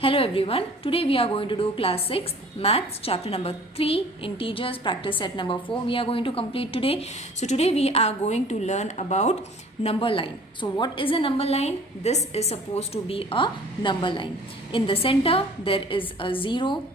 Hello everyone, today we are going to do class 6 maths chapter number 3 integers practice set number 4 we are going to complete today. So today we are going to learn about number line. So what is a number line? This is supposed to be a number line. In the center there is a 0.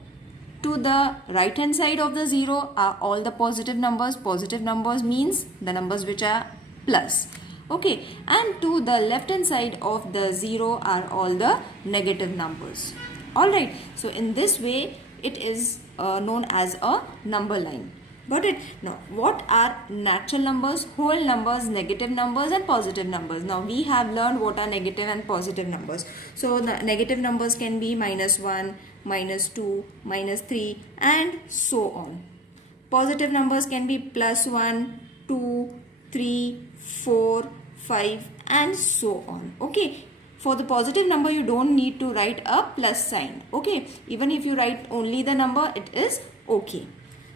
To the right hand side of the 0 are all the positive numbers. Positive numbers means the numbers which are plus. Okay, and to the left hand side of the 0 are all the negative numbers. Alright, so in this way it is known as a number line. Got it? Now, what are natural numbers, whole numbers, negative numbers and positive numbers? Now, we have learned what are negative and positive numbers. So, the negative numbers can be -1, -2, -3 and so on. Positive numbers can be +1, 2, 3, 4, 5 and so on. Okay. For the positive number, you don't need to write a plus sign. Okay. Even if you write only the number, it is okay.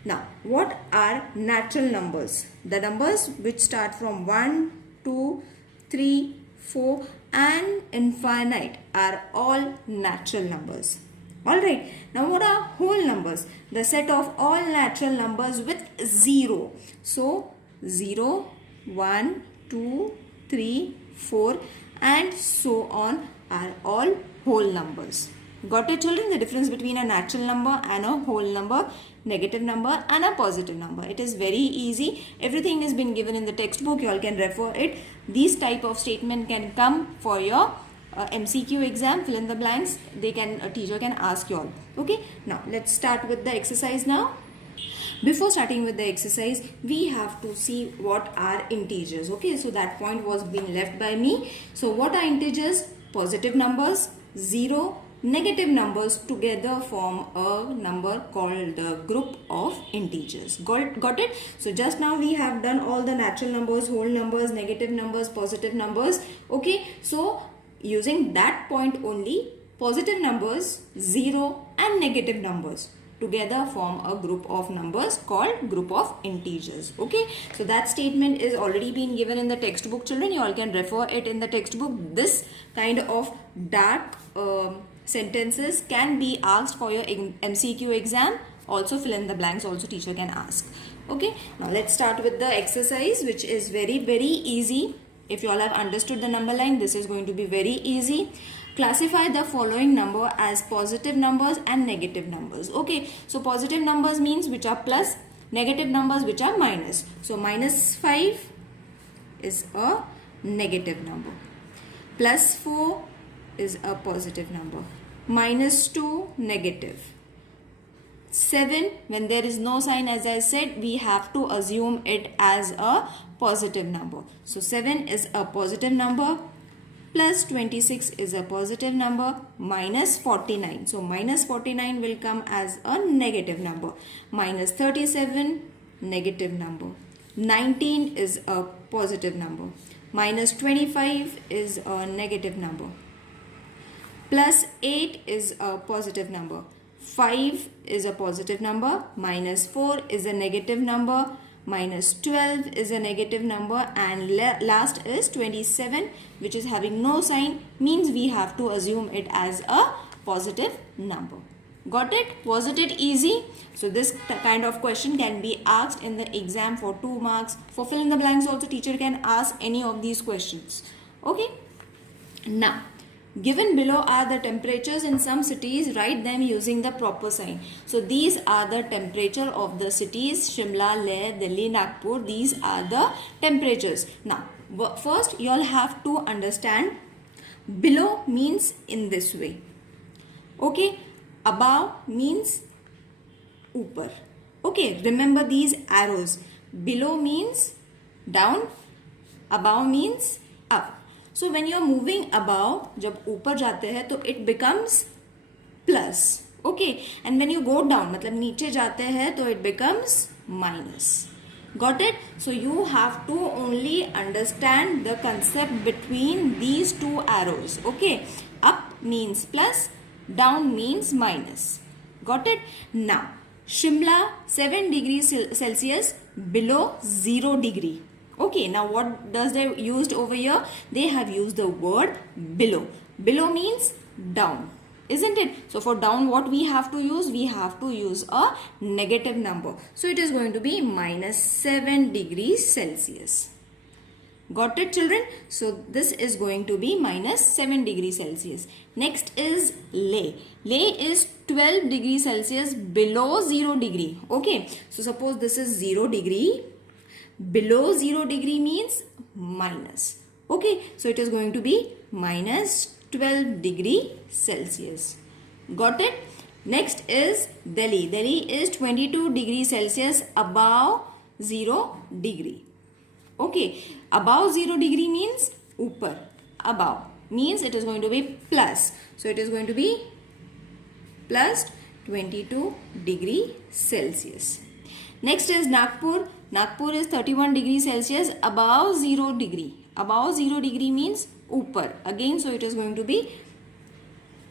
Now, what are natural numbers? The numbers which start from 1, 2, 3, 4 and infinite are all natural numbers. Alright, now what are whole numbers? The set of all natural numbers with 0. So, 0, 1, 2, 3, 4 and so on are all whole numbers. Got it, children? The difference between a natural number and a whole number, negative number and a positive number. It is very easy. Everything has been given in the textbook. You all can refer it. These type of statement can come for your MCQ exam. Fill in the blanks. A teacher can ask you all. Okay. Now let's start with the exercise now. Before starting with the exercise, we have to see what are integers. Okay. So that point was being left by me. So what are integers? Positive numbers, 0. Negative numbers together form a number called the group of integers. Got it? So just now we have done all the natural numbers, whole numbers, negative numbers, positive numbers. Okay. So using that point only, positive numbers, 0 and negative numbers together form a group of numbers called group of integers. Okay. So that statement is already been given in the textbook, children. You all can refer it in the textbook. This kind of dark sentences can be asked for your MCQ exam. Also fill in the blanks, also teacher can ask. Okay, now let's start with the exercise, which is very easy. If you all have understood the number line, this is going to be very easy. Classify the following number as positive numbers and negative numbers. Okay, so positive numbers means which are plus, negative numbers which are minus. So -5 is a negative number, +4 is a positive number, -2 negative, 7 when there is no sign, as I said, we have to assume it as a positive number. So 7 is a positive number, +26 is a positive number, -49. So -49 will come as a negative number, -37 negative number, 19 is a positive number, -25 is a negative number, +8 is a positive number, 5 is a positive number, -4 is a negative number, -12 is a negative number and last is 27, which is having no sign, means we have to assume it as a positive number. Got it? Wasn't it easy? So this kind of question can be asked in the exam for 2 marks. For fill in the blanks also teacher can ask any of these questions. Okay. Now, given below are the temperatures in some cities, write them using the proper sign. So these are the temperature of the cities, Shimla, Leh, Delhi, Nagpur. These are the temperatures. Now, first you all have to understand below means in this way. Okay, above means upar. Okay, remember these arrows. Below means down, above means up. So when you are moving above, जब ऊपर जाते हैं तो it becomes plus. Okay, and when you go down, मतलब नीचे जाते हैं तो it becomes minus. Got it? So you have to only understand the concept between these two arrows. Okay, up means plus, down means minus. Got it? Now, Shimla 7 degrees Celsius below 0 degree. Okay, now what does they used over here? They have used the word below. Below means down. isn't it? So for down, what we have to use? We have to use a negative number. So it is going to be minus 7 degrees Celsius. Got it, children? So this is going to be minus 7 degrees Celsius. Next is Leh. Leh is 12 degrees Celsius below 0 degree. Okay. So suppose this is 0 degree. Below 0 degree means minus. Okay. So it is going to be minus 12 degree Celsius. Got it? Next is Delhi. Delhi is 22 degrees Celsius above 0 degree. Okay, above 0 degree means upar, above means it is going to be plus. So it is going to be plus 22 degree Celsius. Next is Nagpur. Nagpur is 31 degrees Celsius above 0 degree. Above 0 degree means upar. Again, so it is going to be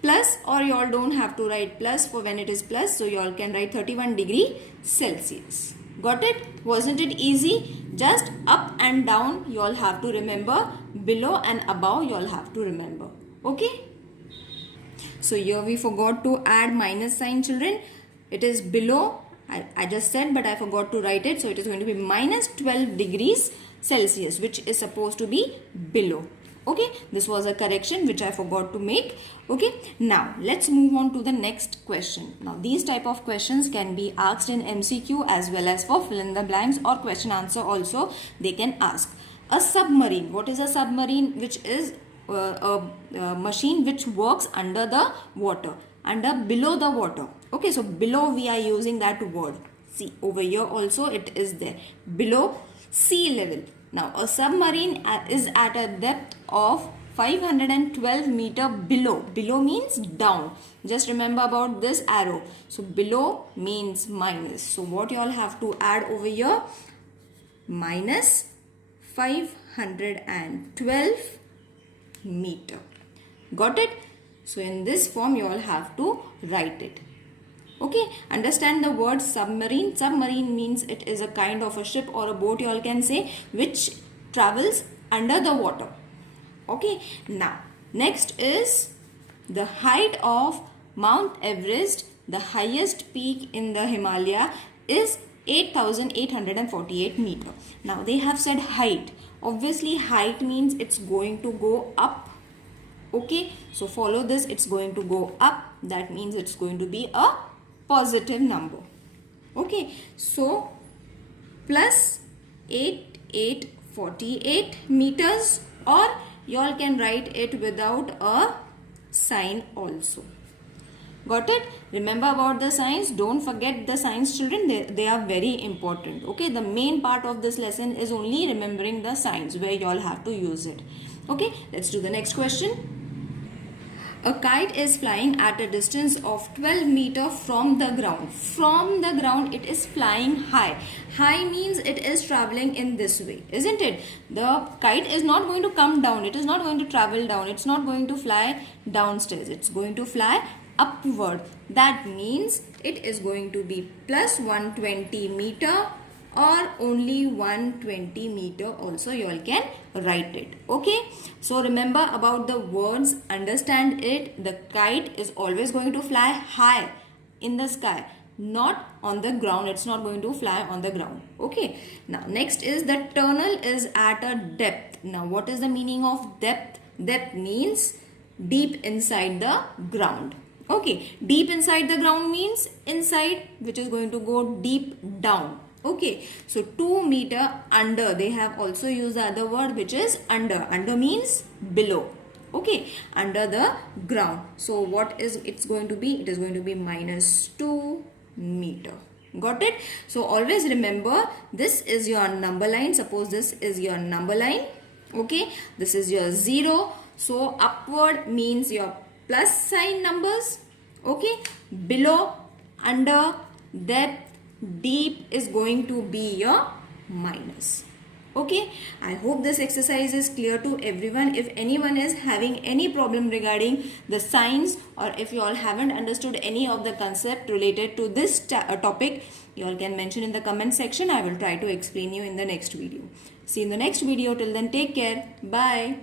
plus, or you all don't have to write plus for when it is plus. So you all can write 31 degree Celsius. Got it? Wasn't it easy? Just up and down you all have to remember. Below and above you all have to remember. Okay? So here we forgot to add minus sign, children. It is below. I just said, but I forgot to write it. So it is going to be minus 12 degrees Celsius, which is supposed to be below. Okay, this was a correction which I forgot to make. Okay, now let's move on to the next question. Now these type of questions can be asked in MCQ as well as for fill in the blanks or question answer also they can ask. A submarine. What is a submarine? Which is a machine which works under the water, below the water. Okay, so below we are using that word. See, over here also it is there. Below sea level. Now, a submarine is at a depth of 512 meter below. Below means down. Just remember about this arrow. So, below means minus. So, what you all have to add over here? Minus 512 meter. Got it? So, in this form, you all have to write it. Okay, understand the word submarine. Submarine means it is a kind of a ship or a boat, you all can say, which travels under the water. Okay, now next is the height of Mount Everest. The highest peak in the Himalaya is 8,848 meter. Now they have said height. Obviously height means it's going to go up. Okay, so follow this, it's going to go up. That means it's going to be a positive number. Okay, so plus 8,848 meters, or you all can write it without a sign also. Got it? Remember about the signs. Don't forget the signs, children. They are very important. Okay, the main part of this lesson is only remembering the signs where you all have to use it. Okay, let's do the next question. A kite is flying at a distance of 12 meter from the ground. From the ground, it is flying high. High means it is traveling in this way, isn't it? The kite is not going to come down. It is not going to travel down. It's not going to fly downstairs. It's going to fly upward. That means it is going to be plus 120 meter or only 120 meter also you all can write it. Okay, so remember about the words, understand it. The kite is always going to fly high in the sky, not on the ground. It's not going to fly on the ground. Okay, now next is the tunnel is at a depth. Now what is the meaning of depth? Depth means deep inside the ground. Okay, deep inside the ground means inside, which is going to go deep down. Okay, so 2 meter under. They have also used the other word which is under. Under means below. Okay, under the ground. So what is it's going to be? It is going to be minus 2 meter. Got it? So always remember, this is your number line. Suppose this is your number line. Okay, this is your 0. So upward means your plus sign numbers. Okay, below, under, depth, deep is going to be your minus. Okay, I hope this exercise is clear to everyone. If anyone is having any problem regarding the signs, or if you all haven't understood any of the concept related to this topic, you all can mention in the comment section. I will try to explain you in the next video. See you in the next video. Till then, take care. Bye.